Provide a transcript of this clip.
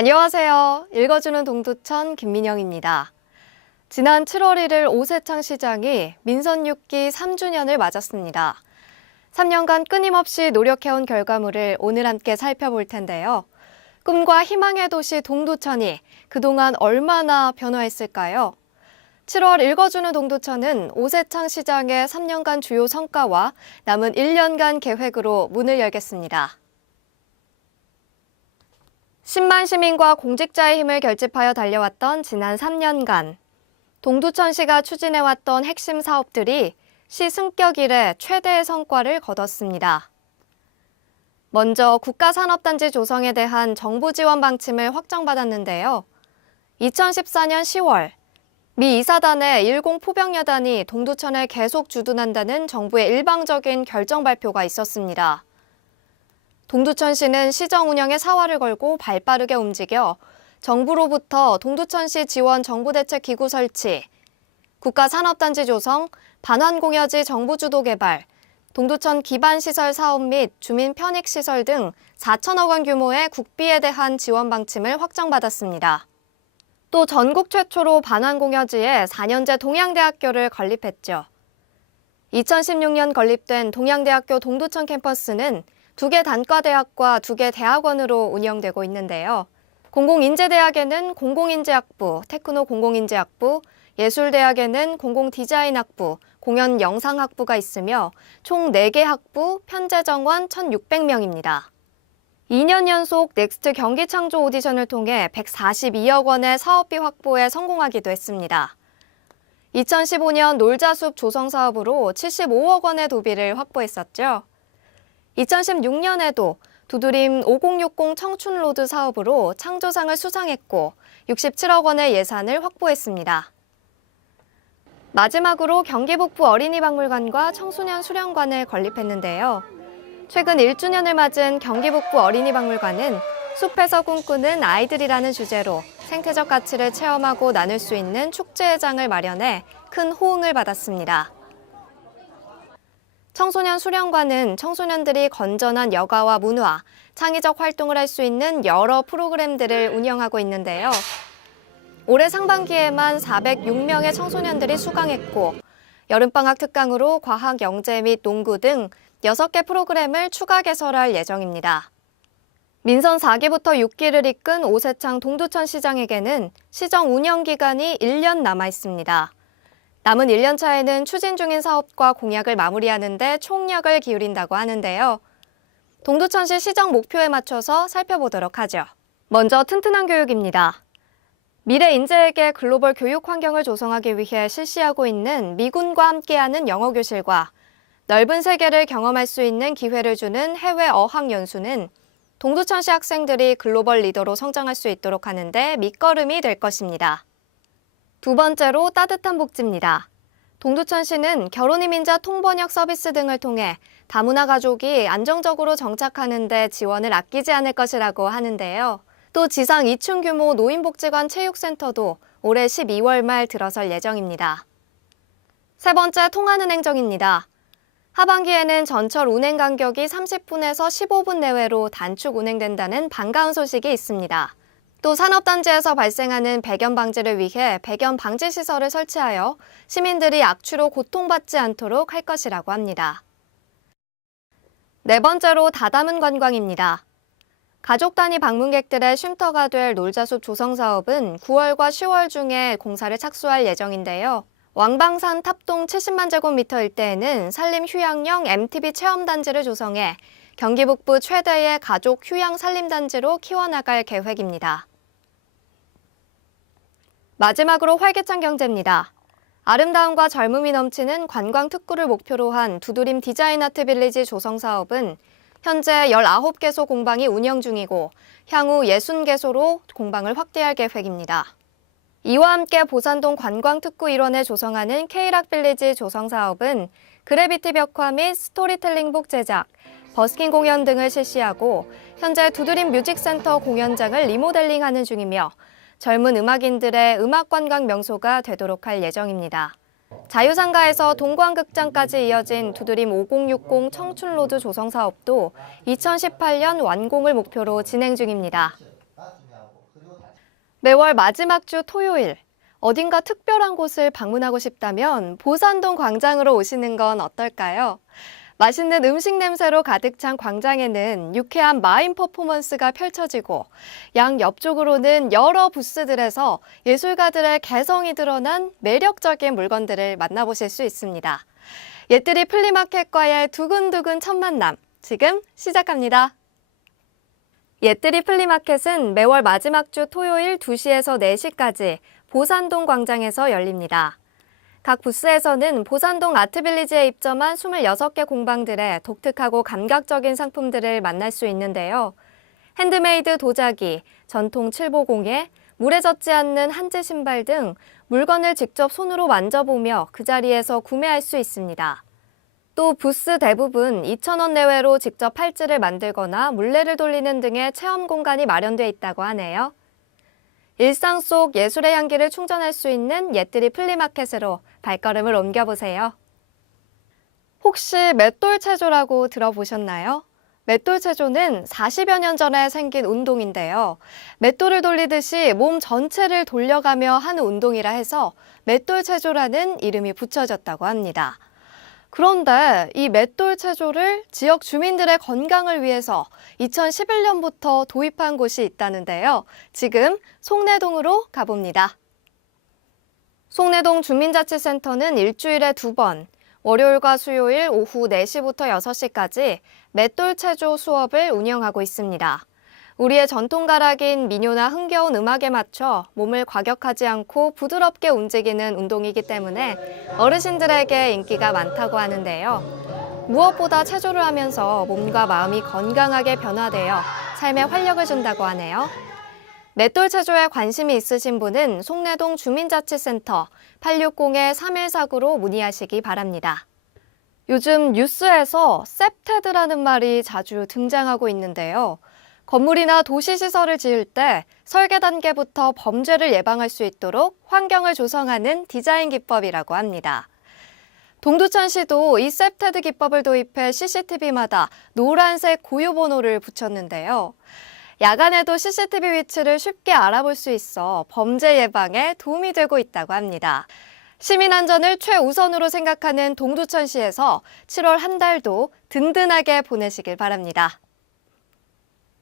안녕하세요. 읽어주는 동두천 김민영입니다. 지난 7월 1일 오세창 시장이 민선 6기 3주년을 맞았습니다. 3년간 끊임없이 노력해온 결과물을 오늘 함께 살펴볼 텐데요. 꿈과 희망의 도시 동두천이 그동안 얼마나 변화했을까요? 7월 읽어주는 동두천은 오세창 시장의 3년간 주요 성과와 남은 1년간 계획으로 문을 열겠습니다. 10만 시민과 공직자의 힘을 결집하여 달려왔던 지난 3년간 동두천시가 추진해왔던 핵심 사업들이 시 승격 이래 최대의 성과를 거뒀습니다. 먼저 국가산업단지 조성에 대한 정부 지원 방침을 확정받았는데요. 2014년 10월 미 이사단의 일공 포병여단이 동두천에 계속 주둔한다는 정부의 일방적인 결정 발표가 있었습니다. 동두천시는 시정 운영에 사활을 걸고 발빠르게 움직여 정부로부터 동두천시 지원 정부대책기구 설치, 국가산업단지 조성, 반환공여지 정부주도 개발, 동두천 기반시설 사업 및 주민 편익시설 등 4천억 원 규모의 국비에 대한 지원 방침을 확정받았습니다. 또 전국 최초로 반환공여지에 4년제 동양대학교를 건립했죠. 2016년 건립된 동양대학교 동두천 캠퍼스는 2개 단과대학과 2개 대학원으로 운영되고 있는데요. 공공인재대학에는 공공인재학부, 테크노 공공인재학부, 예술대학에는 공공디자인학부, 공연영상학부가 있으며 총 4개 학부, 편제 정원 1,600명입니다. 2년 연속 넥스트 경기창조 오디션을 통해 142억 원의 사업비 확보에 성공하기도 했습니다. 2015년 놀자숲 조성 사업으로 75억 원의 도비를 확보했었죠. 2016년에도 두드림 5060 청춘로드 사업으로 창조상을 수상했고 67억 원의 예산을 확보했습니다. 마지막으로 경기북부 어린이박물관과 청소년 수련관을 건립했는데요. 최근 1주년을 맞은 경기북부 어린이박물관은 숲에서 꿈꾸는 아이들이라는 주제로 생태적 가치를 체험하고 나눌 수 있는 축제회장을 마련해 큰 호응을 받았습니다. 청소년 수련관은 청소년들이 건전한 여가와 문화, 창의적 활동을 할 수 있는 여러 프로그램들을 운영하고 있는데요. 올해 상반기에만 406명의 청소년들이 수강했고 여름방학 특강으로 과학, 영재 및 농구 등 6개 프로그램을 추가 개설할 예정입니다. 민선 4기부터 6기를 이끈 오세창 동두천 시장에게는 시정 운영 기간이 1년 남아 있습니다. 남은 1년 차에는 추진 중인 사업과 공약을 마무리하는 데 총력을 기울인다고 하는데요. 동두천시 시정 목표에 맞춰서 살펴보도록 하죠. 먼저 튼튼한 교육입니다. 미래 인재에게 글로벌 교육 환경을 조성하기 위해 실시하고 있는 미군과 함께하는 영어교실과 넓은 세계를 경험할 수 있는 기회를 주는 해외 어학연수는 동두천시 학생들이 글로벌 리더로 성장할 수 있도록 하는 데 밑거름이 될 것입니다. 두 번째로 따뜻한 복지입니다. 동두천시는 결혼이민자 통번역 서비스 등을 통해 다문화 가족이 안정적으로 정착하는 데 지원을 아끼지 않을 것이라고 하는데요. 또 지상 2층 규모 노인복지관 체육센터도 올해 12월 말 들어설 예정입니다. 세 번째, 통하는 행정입니다. 하반기에는 전철 운행 간격이 30분에서 15분 내외로 단축 운행된다는 반가운 소식이 있습니다. 또 산업단지에서 발생하는 배견 방지를 위해 배견 방지 시설을 설치하여 시민들이 악취로 고통받지 않도록 할 것이라고 합니다. 네 번째로 다담은 관광입니다. 가족 단위 방문객들의 쉼터가 될 놀자숲 조성 사업은 9월과 10월 중에 공사를 착수할 예정인데요. 왕방산 탑동 70만 제곱미터 일대에는 산림 휴양용 MTB 체험단지를 조성해 경기 북부 최대의 가족 휴양 산림단지로 키워나갈 계획입니다. 마지막으로 활기찬 경제입니다. 아름다움과 젊음이 넘치는 관광 특구를 목표로 한 두드림 디자인 아트 빌리지 조성 사업은 현재 19개소 공방이 운영 중이고 향후 60개소로 공방을 확대할 계획입니다. 이와 함께 보산동 관광특구 일원에 조성하는 K락 빌리지 조성 사업은 그래비티 벽화 및 스토리텔링북 제작, 버스킹 공연 등을 실시하고 현재 두드림 뮤직센터 공연장을 리모델링하는 중이며 젊은 음악인들의 음악관광 명소가 되도록 할 예정입니다. 자유상가에서 동광극장까지 이어진 두드림 5060 청춘로드 조성 사업도 2018년 완공을 목표로 진행 중입니다. 매월 마지막 주 토요일, 어딘가 특별한 곳을 방문하고 싶다면 보산동 광장으로 오시는 건 어떨까요? 맛있는 음식 냄새로 가득 찬 광장에는 유쾌한 마임 퍼포먼스가 펼쳐지고 양 옆쪽으로는 여러 부스들에서 예술가들의 개성이 드러난 매력적인 물건들을 만나보실 수 있습니다. 옛들이 플리마켓과의 두근두근 첫 만남, 지금 시작합니다. 옛들이 플리마켓은 매월 마지막 주 토요일 2시에서 4시까지 보산동 광장에서 열립니다. 각 부스에서는 보산동 아트빌리지에 입점한 26개 공방들의 독특하고 감각적인 상품들을 만날 수 있는데요. 핸드메이드 도자기, 전통 칠보공예, 물에 젖지 않는 한지 신발 등 물건을 직접 손으로 만져보며 그 자리에서 구매할 수 있습니다. 또 부스 대부분 2,000원 내외로 직접 팔찌를 만들거나 물레를 돌리는 등의 체험 공간이 마련돼 있다고 하네요. 일상 속 예술의 향기를 충전할 수 있는 옛들이 플리마켓으로 발걸음을 옮겨보세요. 혹시 맷돌체조라고 들어보셨나요? 맷돌체조는 40여 년 전에 생긴 운동인데요. 맷돌을 돌리듯이 몸 전체를 돌려가며 하는 운동이라 해서 맷돌체조라는 이름이 붙여졌다고 합니다. 그런데 이 맷돌 체조를 지역 주민들의 건강을 위해서 2011년부터 도입한 곳이 있다는데요. 지금 송내동으로 가봅니다. 송내동 주민자치센터는 일주일에 2번, 월요일과 수요일 오후 4시부터 6시까지 맷돌 체조 수업을 운영하고 있습니다. 우리의 전통 가락인 민요나 흥겨운 음악에 맞춰 몸을 과격하지 않고 부드럽게 움직이는 운동이기 때문에 어르신들에게 인기가 많다고 하는데요. 무엇보다 체조를 하면서 몸과 마음이 건강하게 변화되어 삶에 활력을 준다고 하네요. 맷돌 체조에 관심이 있으신 분은 송내동 주민자치센터 860-3149로 문의하시기 바랍니다. 요즘 뉴스에서 셉테드라는 말이 자주 등장하고 있는데요. 건물이나 도시시설을 지을 때 설계 단계부터 범죄를 예방할 수 있도록 환경을 조성하는 디자인 기법이라고 합니다. 동두천시도 이 셉테드 기법을 도입해 CCTV마다 노란색 고유 번호를 붙였는데요. 야간에도 CCTV 위치를 쉽게 알아볼 수 있어 범죄 예방에 도움이 되고 있다고 합니다. 시민 안전을 최우선으로 생각하는 동두천시에서 7월 한 달도 든든하게 보내시길 바랍니다.